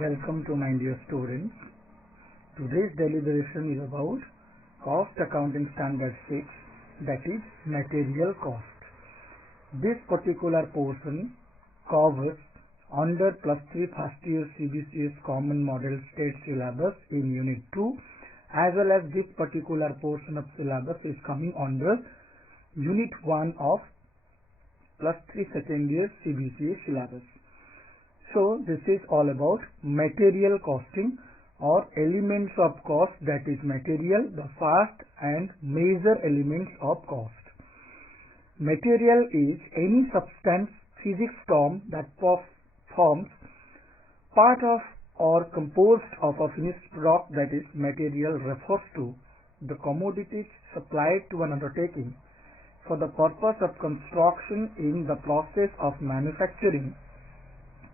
Welcome to my dear students. Today's deliberation is about Cost Accounting Standard 6, that is material cost. This particular portion covers under +3 first year CBCS Common Model State Syllabus in Unit 2, as well as this particular portion of syllabus is coming under Unit 1 of +3 second year CBCS syllabus. So this is all about material costing or elements of cost, that is material, the first and major elements of cost. Material is any substance, physics term that forms part of or composed of a finished product, that is material refers to the commodities supplied to an undertaking for the purpose of construction in the process of manufacturing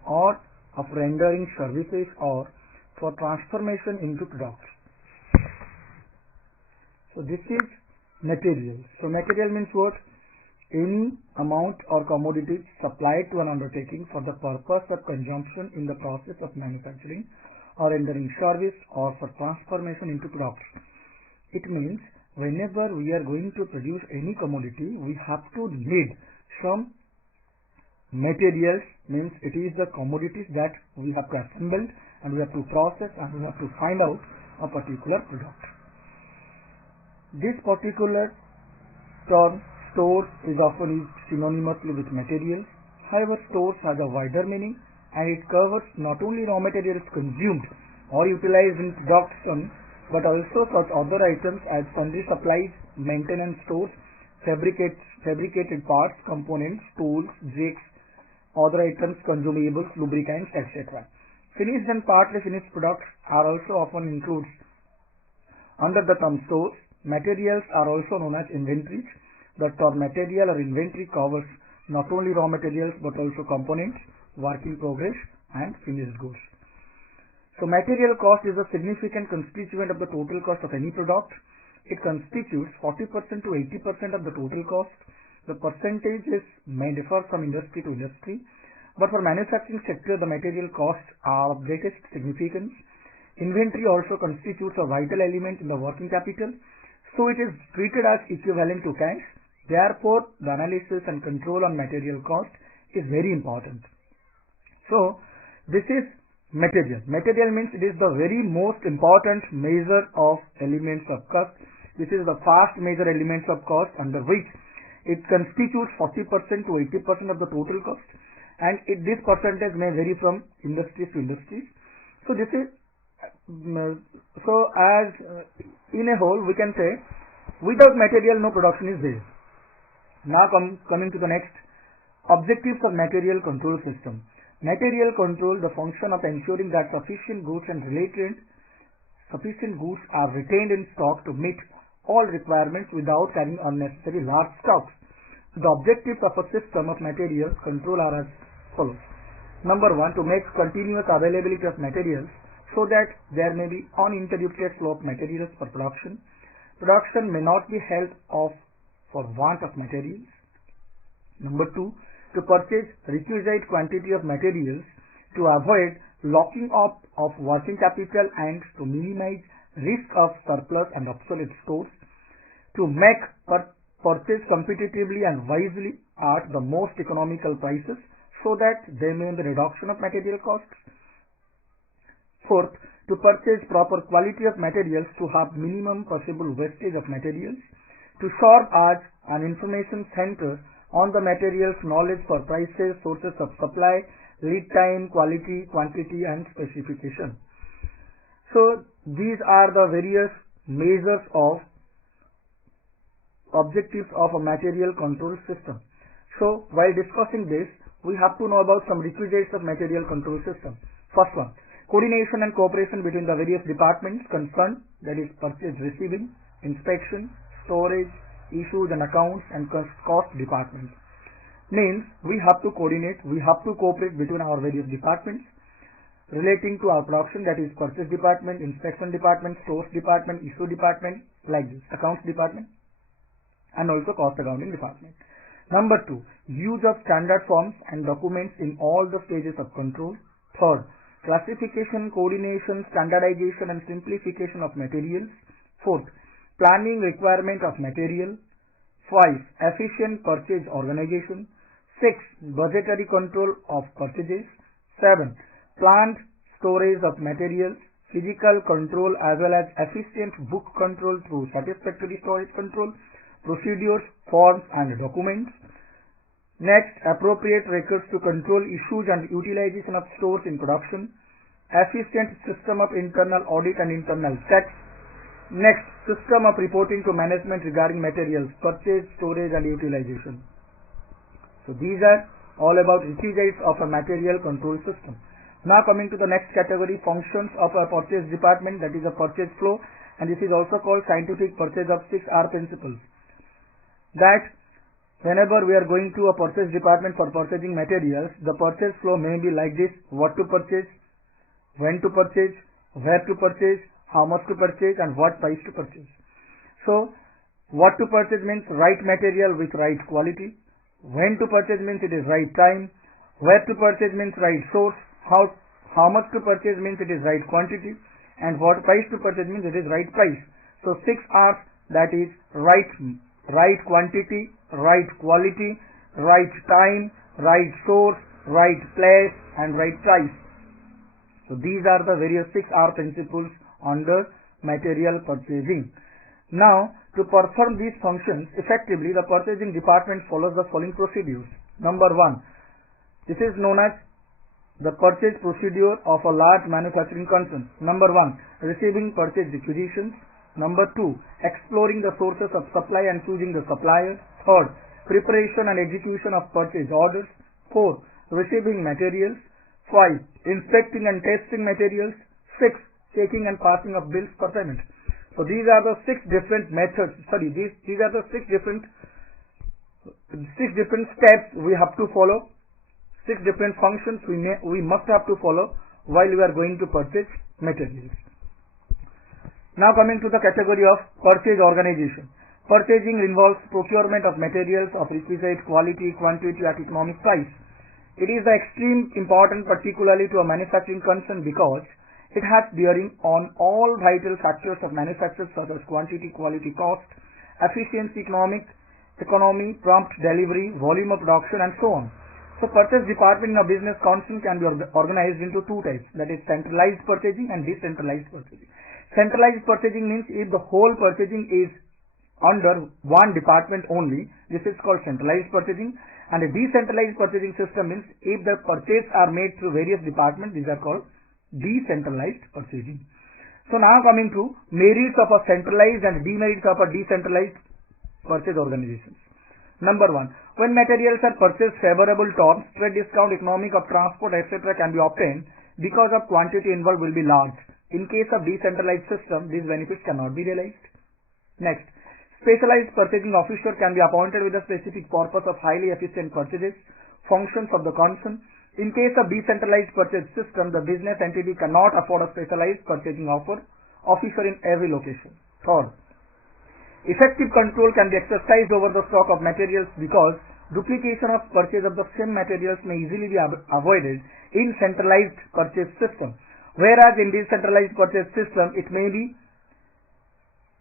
or of rendering services or for transformation into products. So this is material. So material means what? Any amount or commodities supplied to an undertaking for the purpose of consumption in the process of manufacturing or rendering service or for transformation into products. It means whenever we are going to produce any commodity, we have to need some materials, means it is the commodities that we have to assemble and we have to process and we have to find out a particular product. This particular term stores is often used synonymously with materials. However, stores has a wider meaning and it covers not only raw materials consumed or utilized in production, but also such other items as sundry supplies, maintenance stores, fabricated parts, components, tools, jigs, other items, consumables, lubricants, etc. Finished and partly finished products are also often included under the term stores. Materials are also known as inventories. The term material or inventory covers not only raw materials but also components, work in progress and finished goods. So material cost is a significant constituent of the total cost of any product. It constitutes 40% to 80% of the total cost. The percentages may differ from industry to industry, but for manufacturing sector, the material costs are of greatest significance. Inventory also constitutes a vital element in the working capital, so it is treated as equivalent to cash. Therefore, the analysis and control on material cost is very important. So, this is material. Material means it is the very most important measure of elements of cost. This is the first major elements of cost under which it constitutes 40% to 80% of the total cost, and this percentage may vary from industries to industries. So this is in a whole we can say without material no production is there. Now coming to the next, objectives of material control system. Material control, the function of ensuring that sufficient goods are retained in stock to meet all requirements without carrying unnecessary large stocks. The objectives of a system of materials control are as follows. Number 1, to make continuous availability of materials so that there may be uninterrupted flow of materials for production. Production may not be held off for want of materials. Number 2, to purchase requisite quantity of materials to avoid locking up of working capital and to minimize risk of surplus and obsolete stores. To make purchase competitively and wisely at the most economical prices so that they may mean the reduction of material costs. Fourth, to purchase proper quality of materials to have minimum possible wastage of materials. To serve as an information center on the materials knowledge for prices, sources of supply, lead time, quality, quantity and specification. So these are the various measures of objectives of a material control system. So while discussing this, we have to know about some requisites of material control system. First one, coordination and cooperation between the various departments concerned, that is purchase receiving, inspection, storage, issues and accounts and cost departments. Means we have to coordinate, we have to cooperate between our various departments relating to our production, that is purchase department, inspection department, stores department, issue department, like this, accounts department and also cost accounting department. Number 2, use of standard forms and documents in all the stages of control. Third, classification, coordination, standardization and simplification of materials. 4th, planning requirement of material. 5, efficient purchase organization. 6, budgetary control of purchases. 7, planned storage of materials, physical control as well as efficient book control through satisfactory storage control, procedures, forms and documents. Next, appropriate records to control issues and utilization of stores in production. Efficient system of internal audit and internal checks. Next, system of reporting to management regarding materials, purchase, storage and utilization. So these are all about requisites of a material control system. Now coming to the next category, functions of a purchase department, that is a purchase flow, and this is also called scientific purchase of 6R principles. That whenever we are going to a purchase department for purchasing materials, the purchase flow may be like this: what to purchase, when to purchase, where to purchase, how much to purchase and what price to purchase. So what to purchase means right material with right quality. When to purchase means it is right time. Where to purchase means right source. How much to purchase means it is right quantity. And what price to purchase means it is right price. So 6 R's, that is right quantity, right quality, right time, right source, right place and right price. So these are the various 6R principles under material purchasing. Now, to perform these functions effectively, the purchasing department follows the following procedures. Number 1, this is known as the purchase procedure of a large manufacturing concern. Number 1, receiving purchase requisitions. Number 2, exploring the sources of supply and choosing the supplier. 3rd, preparation and execution of purchase orders. 4, receiving materials. 5, inspecting and testing materials. 6, checking and passing of bills for payment. So these are the 6 different methods. These are the 6 different steps we have to follow. 6 different functions we must have to follow while we are going to purchase materials. Now coming to the category of purchase organization. Purchasing involves procurement of materials of requisite quality, quantity at economic price. It is the extreme important particularly to a manufacturing concern because it has bearing on all vital factors of manufacture such as quantity, quality, cost, efficiency, economy, prompt delivery, volume of production and so on. So purchase department in a business concern can be organized into 2 types, that is centralized purchasing and decentralized purchasing. Centralized purchasing means if the whole purchasing is under one department only, this is called centralized purchasing, and a decentralized purchasing system means if the purchase are made through various departments, these are called decentralized purchasing. So now coming to merits of a centralized and demerits of a decentralized purchase organizations. Number 1, when materials are purchased, favorable terms, trade discount, economic of transport, etc. can be obtained because of quantity involved will be large. In case of decentralized system, these benefits cannot be realized. Next, specialized purchasing officer can be appointed with a specific purpose of highly efficient purchases, functions of the concern. In case of decentralized purchase system, the business entity cannot afford a specialized purchasing officer in every location. 3rd, effective control can be exercised over the stock of materials because duplication of purchase of the same materials may easily be avoided in centralized purchase system. Whereas in decentralized purchase system, it may be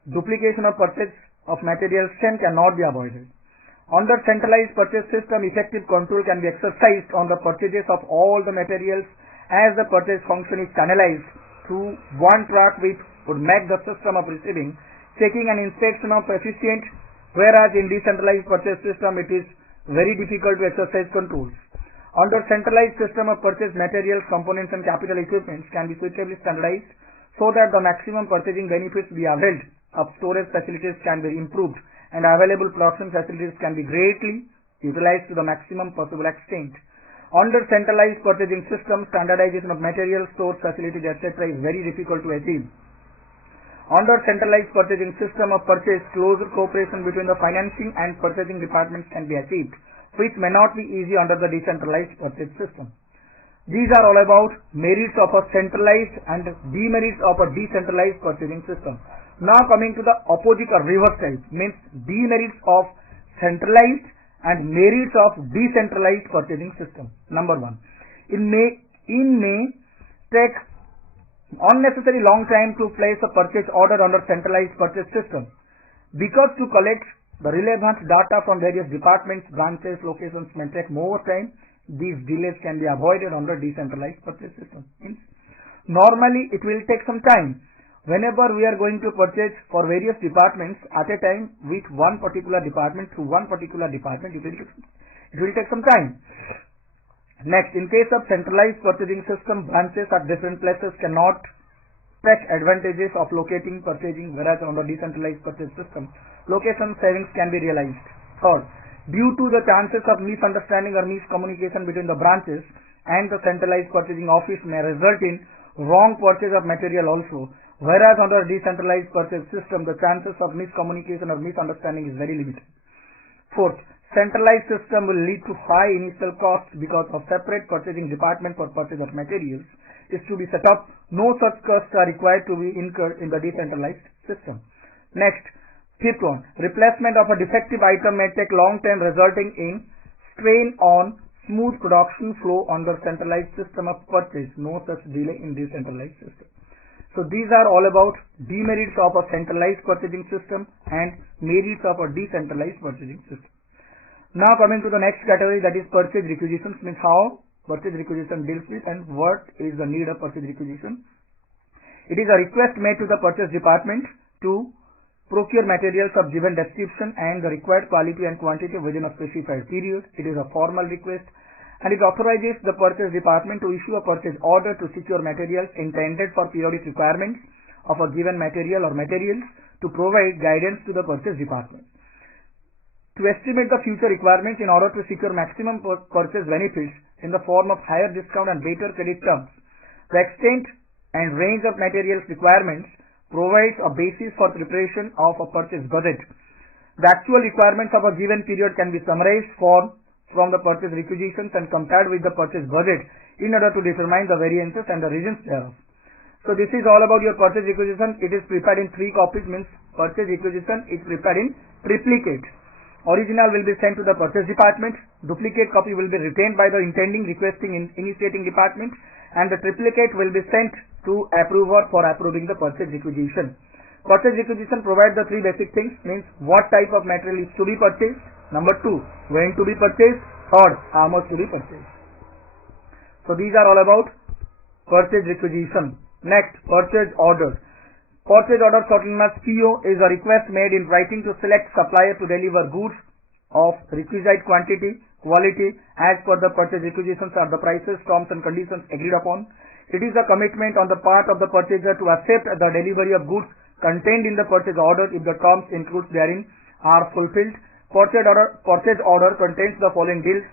duplication of purchase of materials cannot be avoided. Under centralized purchase system, effective control can be exercised on the purchases of all the materials as the purchase function is channelized through one track which would make the system of receiving, checking and inspection of efficient, whereas in decentralized purchase system it is very difficult to exercise controls. Under centralized system of purchase, materials, components and capital equipments can be suitably standardized so that the maximum purchasing benefits be availed of storage facilities can be improved and available production facilities can be greatly utilized to the maximum possible extent. Under centralized purchasing system, standardization of materials, stores, facilities, etc. is very difficult to achieve. Under centralized purchasing system of purchase, closer cooperation between the financing and purchasing departments can be achieved, which may not be easy under the decentralized purchase system. These are all about merits of a centralized and demerits of a decentralized purchasing system. Now coming to the opposite or reverse type, means demerits of centralized and merits of decentralized purchasing system. Number 1, in May take unnecessary long time to place a purchase order under centralized purchase system. Because to collect the relevant data from various departments, branches, locations may take more time, these delays can be avoided under decentralized purchase system. Normally it will take some time. Whenever we are going to purchase for various departments at a time with one particular department through one particular department, it will take some time. Next, in case of centralized purchasing system, branches at different places cannot take advantages of locating purchasing, whereas on the decentralized purchase system, location savings can be realized. Third, due to the chances of misunderstanding or miscommunication between the branches and the centralized purchasing office may result in wrong purchase of material also, whereas under decentralized purchase system, the chances of miscommunication or misunderstanding is very limited. Fourth, centralized system will lead to high initial costs because of separate purchasing department for purchase of materials is to be set up. No such costs are required to be incurred in the decentralized system. Next, fifth one, replacement of a defective item may take long time, resulting in strain on smooth production flow under centralized system of purchase. No such delay in decentralized system. So these are all about demerits of a centralized purchasing system and merits of a decentralized purchasing system. Now coming to the next category, that is purchase requisitions, means how purchase requisition deals with and what is the need of purchase requisition. It is a request made to the purchase department to procure materials of given description and the required quality and quantity within a specified period. It is a formal request and it authorizes the purchase department to issue a purchase order to secure materials intended for periodic requirements of a given material or materials to provide guidance to the purchase department. To estimate the future requirements in order to secure maximum purchase benefits in the form of higher discount and better credit terms, the extent and range of materials requirements provides a basis for preparation of a purchase budget. The actual requirements of a given period can be summarized from the purchase requisitions and compared with the purchase budget in order to determine the variances and the reasons thereof. So this is all about your purchase requisition. It is prepared in 3 copies, means purchase requisition is prepared in triplicate. Original will be sent to the purchase department, duplicate copy will be retained by the intending, requesting, initiating department, and the triplicate will be sent to approver for approving the purchase requisition. Purchase requisition provides the 3 basic things, means what type of material is to be purchased, number 2, when to be purchased, third, how much to be purchased. So these are all about purchase requisition. Next, purchase order. Purchase order, shortened as PO, is a request made in writing to select supplier to deliver goods of requisite quantity, quality as per the purchase requisitions or the prices, terms and conditions agreed upon. It is a commitment on the part of the purchaser to accept the delivery of goods contained in the purchase order if the terms included therein are fulfilled. Purchase order contains the following details: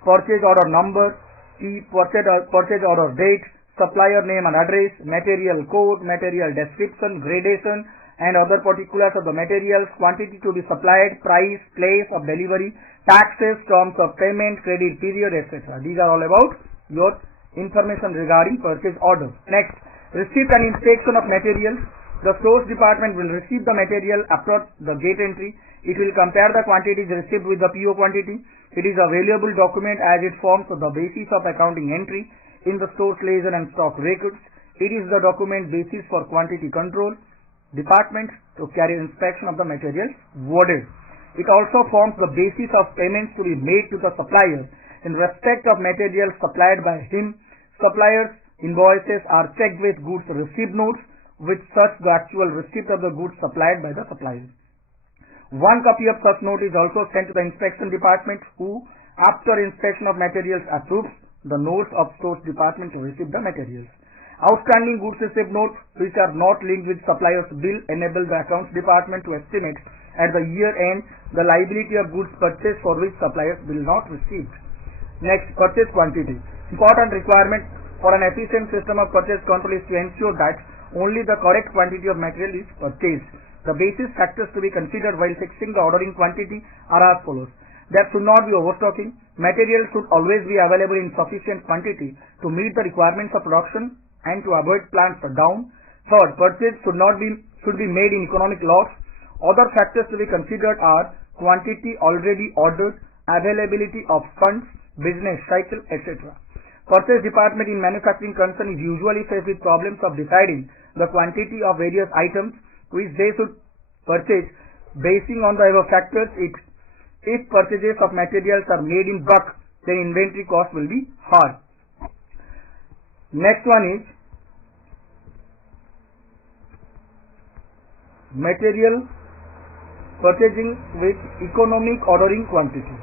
purchase order number, purchase order date, supplier name and address, material code, material description, gradation and other particulars of the materials, quantity to be supplied, price, place of delivery, taxes, terms of payment, credit period, etc. These are all about your information regarding purchase order. Next, receipt and inspection of materials. The stores department will receive the material after the gate entry. It will compare the quantities received with the PO quantity. It is a valuable document as it forms the basis of accounting entry in the store's ledger and stock records. It is the document basis for quantity control department to carry inspection of the materials awarded. It also forms the basis of payments to be made to the supplier in respect of materials supplied by him. Suppliers' invoices are checked with goods receipt notes, with such the actual receipt of the goods supplied by the supplier. One copy of such note is also sent to the inspection department, who, after inspection of materials, approves the notes of stores department to receive the materials. Outstanding goods receipt notes which are not linked with supplier's bill enable the accounts department to estimate at the year end the liability of goods purchased for which suppliers will not receive. Next, purchase quantity. Important requirement for an efficient system of purchase control is to ensure that only the correct quantity of material is purchased. The basis factors to be considered while fixing the ordering quantity are as follows: there should not be overstocking. Material should always be available in sufficient quantity to meet the requirements of production and to avoid plant shutdown. Third, purchase should be made in economic loss. Other factors to be considered are quantity already ordered, availability of funds, business cycle, etc. Purchase department in manufacturing concern is usually faced with problems of deciding the quantity of various items which they should purchase basing on the above factors. If purchases of materials are made in bulk, then inventory cost will be high. Next one is material purchasing with economic ordering quantity.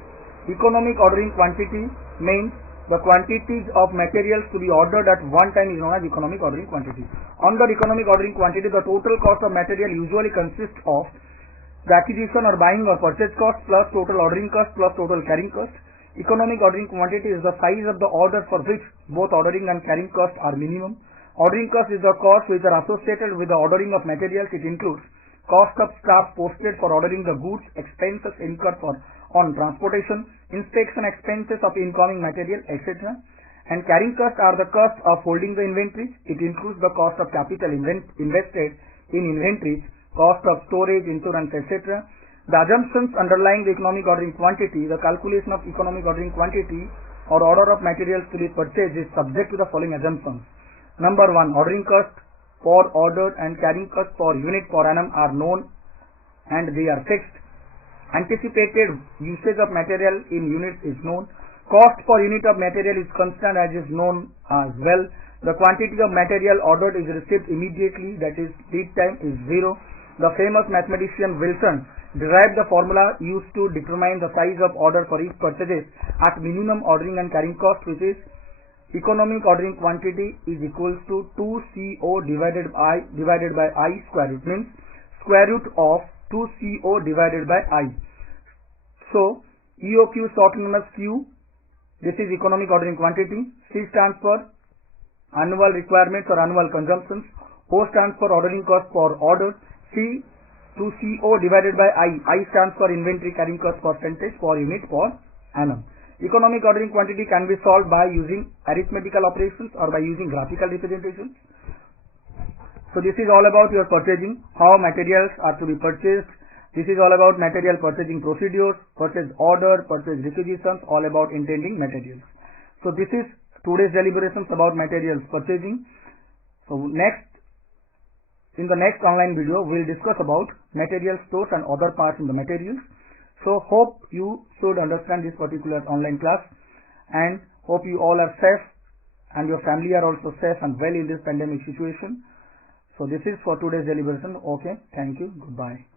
Economic ordering quantity means the quantities of materials to be ordered at one time is known as economic ordering quantity. Under economic ordering quantity, the total cost of material usually consists of the acquisition or buying or purchase cost plus total ordering cost plus total carrying cost. Economic ordering quantity is the size of the order for which both ordering and carrying costs are minimum. Ordering cost is the cost which are associated with the ordering of materials. It includes cost of staff posted for ordering the goods, expenses incurred on transportation, inspection expenses of incoming material, etc. And carrying costs are the cost of holding the inventories. It includes the cost of capital invested in inventories, cost of storage, insurance, etc. The assumptions underlying the economic ordering quantity, the calculation of economic ordering quantity or order of materials to be purchased is subject to the following assumptions. Number 1, ordering cost for order and carrying cost per unit per annum are known and they are fixed. Anticipated usage of material in units is known. Cost per unit of material is constant as is known as well. The quantity of material ordered is received immediately, that is lead time is 0. The famous mathematician Wilson derived the formula used to determine the size of order for each purchase at minimum ordering and carrying cost, which is economic ordering quantity is equals to 2CO divided by I square root, means square root of 2CO divided by I. So EOQ short known as Q, this is economic ordering quantity. C stands for annual requirements or annual consumptions. O stands for ordering cost per order. C 2CO divided by I. I stands for inventory carrying cost percentage per unit per annum. Economic ordering quantity can be solved by using arithmetical operations or by using graphical representations. So this is all about your purchasing, how materials are to be purchased. This is all about material purchasing procedures, purchase order, purchase requisitions, all about intending materials. So this is today's deliberations about materials purchasing. So in the next online video, we will discuss about material stores and other parts in the materials. So hope you should understand this particular online class and hope you all are safe and your family are also safe and well in this pandemic situation. So this is for today's deliberation. Okay, thank you. Goodbye.